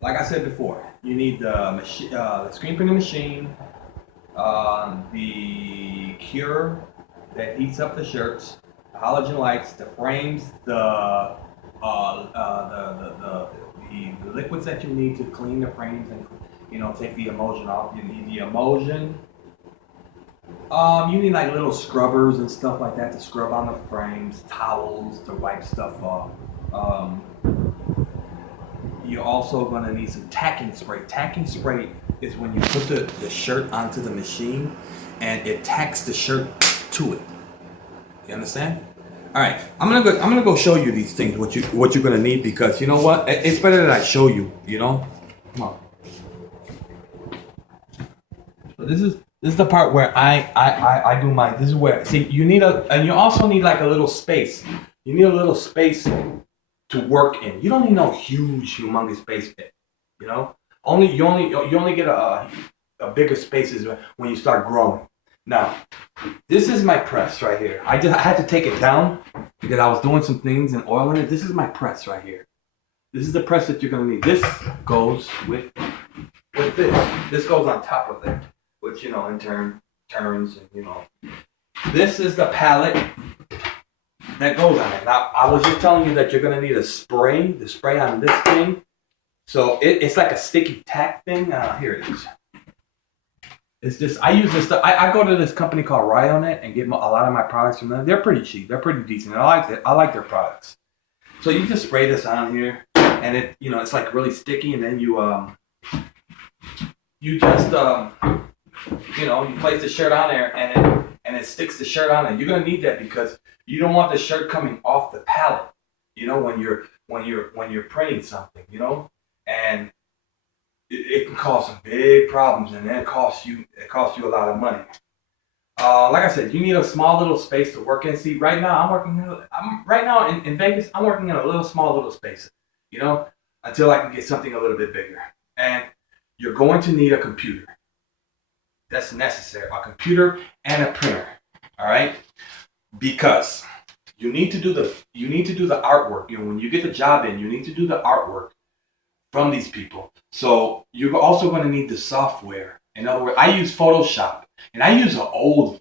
like I said before, you need the machine, the screen printing machine, the cure that heats up the shirts, the halogen lights, the frames, the liquids that you need to clean the frames and take the emulsion off. You need the emulsion. You need like little scrubbers and stuff like that to scrub on the frames, towels to wipe stuff off. Um, you're also going to need some tacking spray. Tacking spray is when you put the shirt onto the machine and it tacks the shirt to it. You understand? All right, I'm gonna go show you these things. What you're gonna need, because you know what? It's better that I show you. You know, come on. So this is the part where I do my. This is where, see, you need and you also need like a little space. You need a little space to work in. You don't need no huge, humongous space. You know, you only get a bigger spaces when you start growing. Now, this is my press right here. I had to take it down because I was doing some things and oiling it. This is my press right here. This is the press that you're gonna need. This goes with this. This goes on top of it, which in turn turns and. This is the pallet that goes on it. Now, I was just telling you that you're gonna need a spray. The spray on this thing. So it's like a sticky tack thing. Here it is. It's just, I use this stuff. I go to this company called Ryonet and get a lot of my products from them. They're pretty cheap. They're pretty decent. I like it. I like their products. So you just spray this on here, and it's like really sticky. And then you just you place the shirt on there, and it sticks the shirt on it. You're gonna need that because you don't want the shirt coming off the pallet. When you're printing something, and it can cause some big problems, and then it costs you a lot of money. Like I said, you need a small little space to work in. See, right now right now in Vegas. I'm working in a small little space, until I can get something a little bit bigger. And you're going to need a computer. That's necessary. A computer and a printer. All right, because you need to do the artwork. When you get the job in, you need to do the artwork from these people. So you're also going to need the software. In other words, I use Photoshop, and I use an old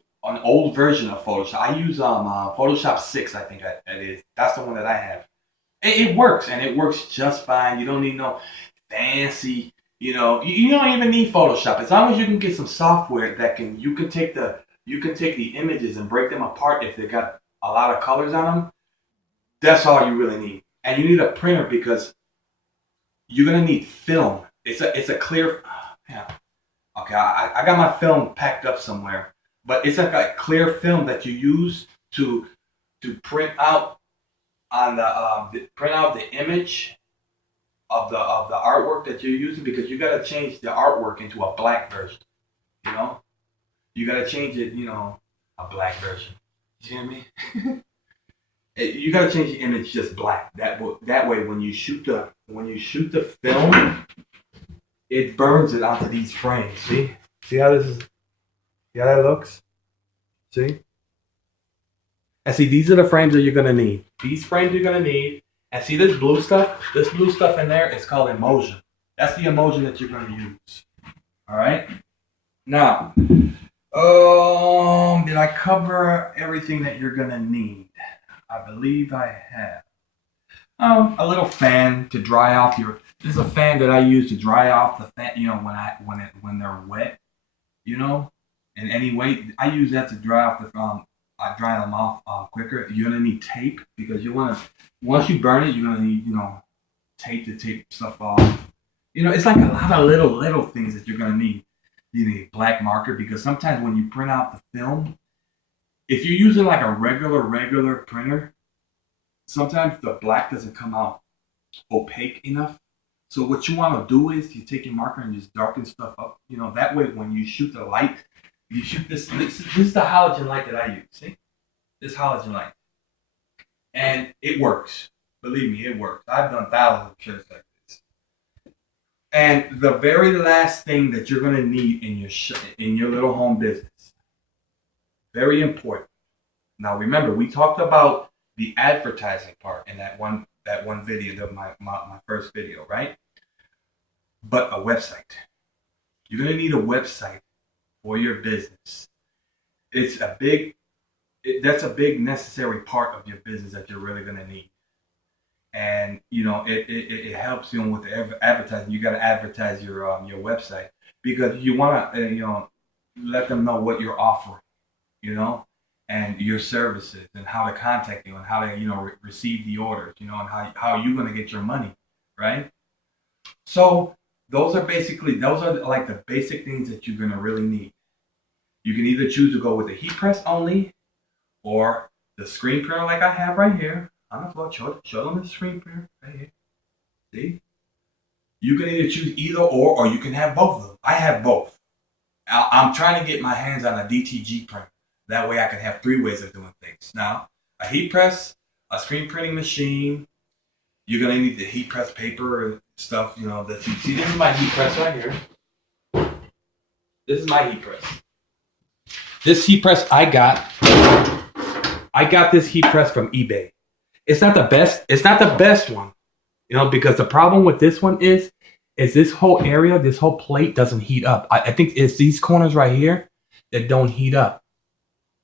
version of Photoshop. I use Photoshop 6, I think that is. That's the one that I have. It works, and it works just fine. You don't need no fancy, you don't even need Photoshop. As long as you can get some software that you can take the images and break them apart if they got a lot of colors on them. That's all you really need. And you need a printer because you're gonna need film. It's a clear. Yeah. Okay, I got my film packed up somewhere, but it's like a clear film that you use to print out on print out the image of the artwork that you're using, because you gotta change the artwork into a black version. You gotta change it. A black version. You hear me? You gotta change the image just black. That way, when you shoot the film, it burns it onto these frames. See how this is? See how that looks? See? And see, these are the frames that you're gonna need. These frames you're gonna need. And see this blue stuff? This blue stuff in there is called emulsion. That's the emulsion that you're gonna use. All right. Now, did I cover everything that you're gonna need? I believe I have. A little fan to dry off This is a fan that I use to dry off the fan. When they're wet. In any way, I use that to dry off I dry them off quicker. You're gonna need tape because once you burn it, you're gonna need tape to tape stuff off. It's like a lot of little things that you're gonna need. You need black marker because sometimes when you print out the film, if you're using like a regular printer, sometimes the black doesn't come out opaque enough. So what you want to do is you take your marker and just darken stuff up. That way when you shoot the light, you shoot this. This is the halogen light that I use. See, this halogen light, and it works. Believe me, it works. I've done thousands of shirts like this. And the very last thing that you're gonna need in your little home business, very important. Now remember, we talked about the advertising part in that one video, my first video, right? but a website. You're gonna need a website for your business. It's a big, that's a big necessary part of your business that you're really gonna need. And it helps with the advertising. You got to advertise your website because you want to let them know what you're offering, you know, and your services and how to contact you and how to receive the orders, and how you're going to get your money, right? So those are like the basic things that you're going to really need. You can either choose to go with the heat press only or the screen printer like I have right here on the floor. Show them the screen printer right here. See? You can either choose either or you can have both of them. I have both. I'm trying to get my hands on a DTG printer. That way I can have 3 ways of doing things. Now, a heat press, a screen printing machine. You're going to need the heat press paper and stuff, that you see. This is my heat press right here. This is my heat press. This heat press I got this heat press from eBay. It's not the best. It's not the best one, because the problem with this one is this whole area, this whole plate doesn't heat up. I think it's these corners right here that don't heat up,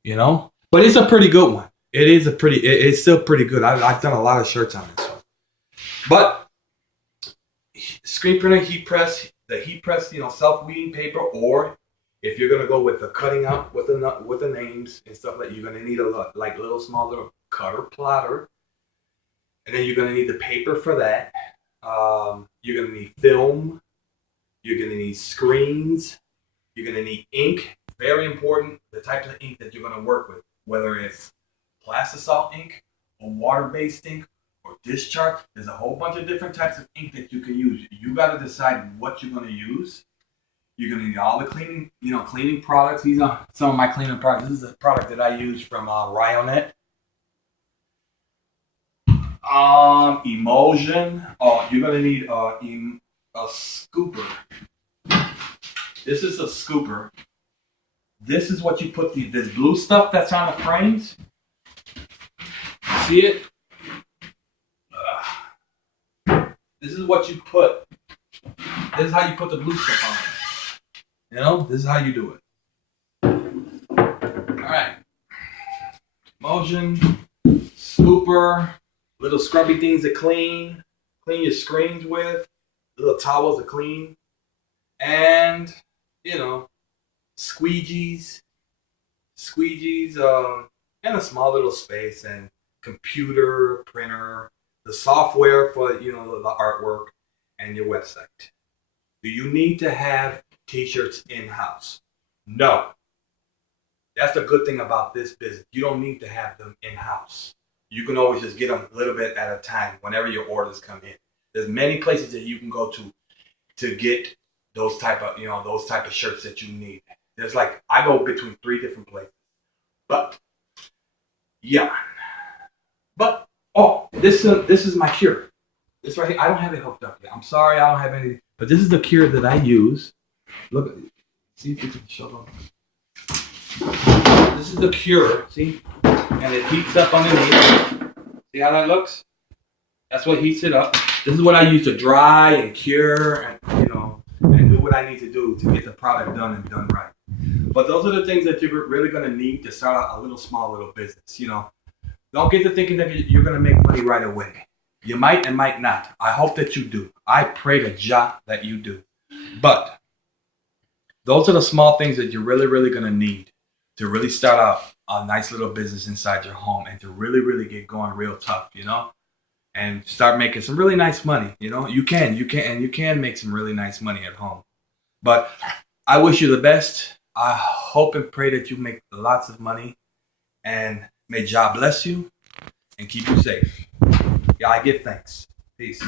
But it's a pretty good one. It's still pretty good. I've done a lot of shirts on this one. But screen printer, heat press, the heat press, self-weeding paper, or if you're gonna go with the cutting up with the names and stuff, like you're gonna need a lot, like small little cutter plotter, and then you're gonna need the paper for that. You're gonna need film. You're gonna need screens. You're gonna need ink. Very important, the types of ink that you're gonna work with, whether it's plastisol ink or water-based ink or discharge. There's a whole bunch of different types of ink that you can use. You gotta decide what you're gonna use. You're gonna need all the cleaning products. These are some of my cleaning products. This is a product that I use from Ryonet. Emulsion. Oh, you're gonna need a scooper. This is a scooper. This is what you put this blue stuff that's on the frames. See it? This is what you put. This is how you put the blue stuff on. This is how you do it. All right. Emulsion, scooper, little scrubby things to clean your screens with, little towels to clean, and squeegees, and a small little space, and computer, printer, the software for the artwork, and your website. Do you need to have t-shirts in-house? No. That's the good thing about this business. You don't need to have them in-house. You can always just get them a little bit at a time whenever your orders come in. There's many places that you can go to get those type of shirts that you need. There's I go between 3 different places. But yeah. But this is my cure. This right here, I don't have it hooked up yet. I'm sorry, I don't have anything. But this is the cure that I use. Look, see if you can show them. This is the cure, see? And it heats up underneath. See how that looks? That's what heats it up. This is what I use to dry and cure and and do what I need to do to get the product done and done right. But those are the things that you're really gonna need to start out a small little business. Don't get to thinking that you're gonna make money right away. You might and might not. I hope that you do. I pray to Jah that you do. But those are the small things that you're really, really gonna need to really start out a nice little business inside your home and to really, really get going real tough, and start making some really nice money. You can make some really nice money at home. But I wish you the best. I hope and pray that you make lots of money, and may Jah bless you and keep you safe. Yeah, I give thanks. Peace.